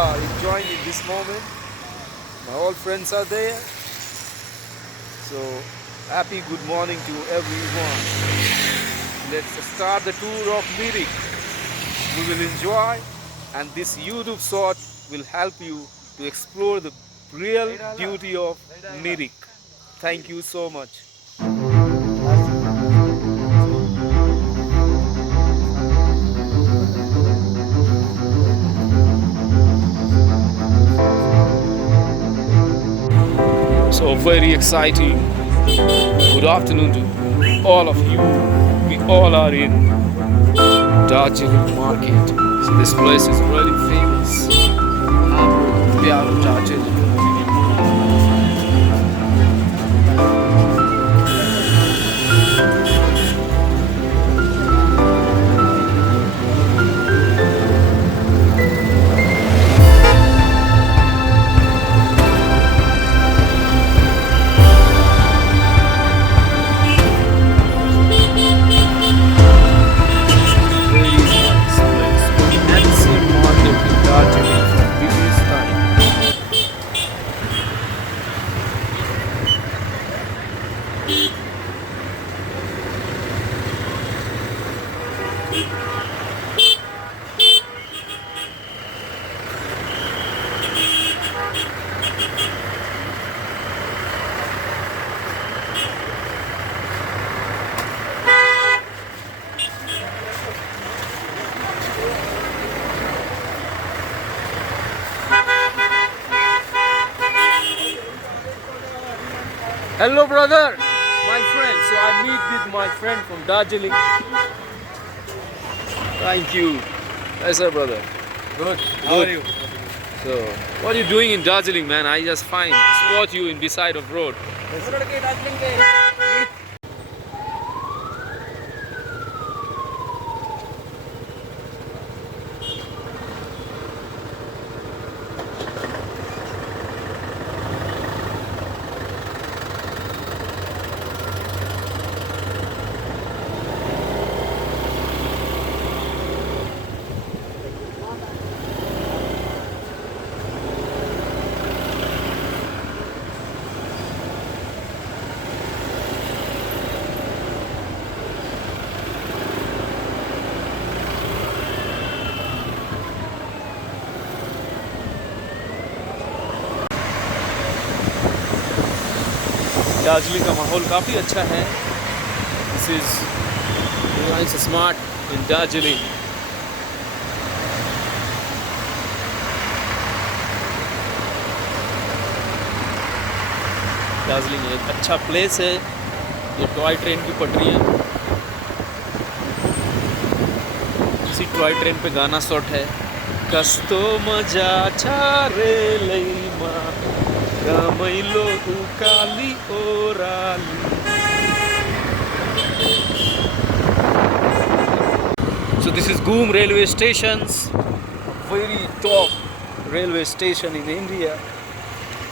are enjoying in this moment. My all friends are there. So happy good morning to everyone. Let's start the tour of Mirik. We will enjoy, and this YouTube short will help you to explore the real beauty of Mirik. Thank you so much. So very exciting. Good afternoon to all of you. We all are in Darjeeling market. So this place is really famous. Pyaro Darjeeling. Hello brother, my friend. So I meet with my friend from Darjeeling. Thank you. Hi sir brother. Good. How are you? So what are you doing in Darjeeling, man? I just spot you in beside of road. Darjeeling का माहौल काफ़ी अच्छा है. This is nice smart इन दार्जिलिंग. दार्जिलिंग एक अच्छा place है. ये toy train की पटरी है. इसी टॉय ट्रेन पे गाना शॉट है. कस्तो मजा छारे lemma Gamelo ukali orali. So this is Goom railway stations, very top railway station in India,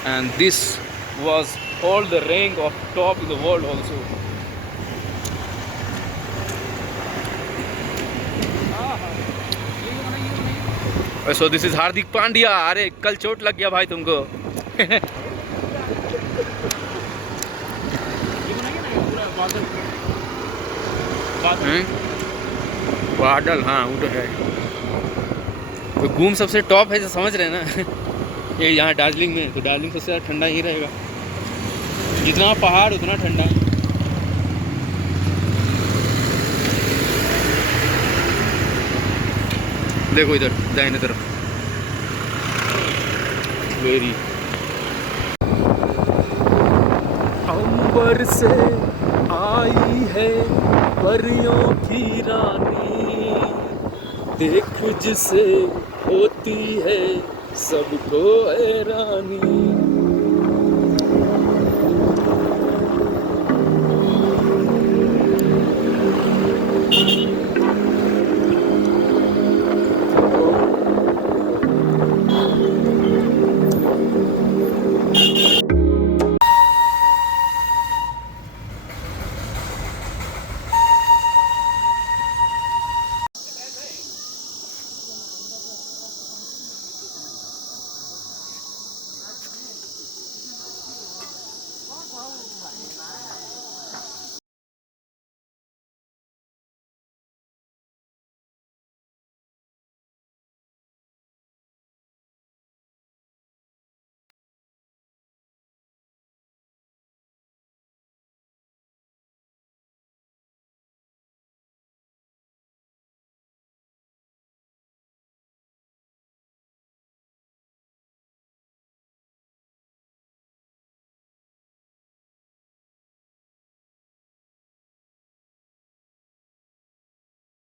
and this was all the rank of top in the world also. So this is Hardik Pandya. अरे कल चोट लग गया भाई तुमको. बादल, हाँ वो तो है. तो घूम सबसे टॉप है, जो समझ रहे हैं ना. ये यहाँ दार्जिलिंग में, तो दार्जिलिंग सबसे ज़्यादा ठंडा ही रहेगा. जितना पहाड़ उतना ठंडा. देखो इधर दाहिने तरफ वेरी. अंबर से आई है परियों की रानी, देख जिसे होती है सबको हैरानी.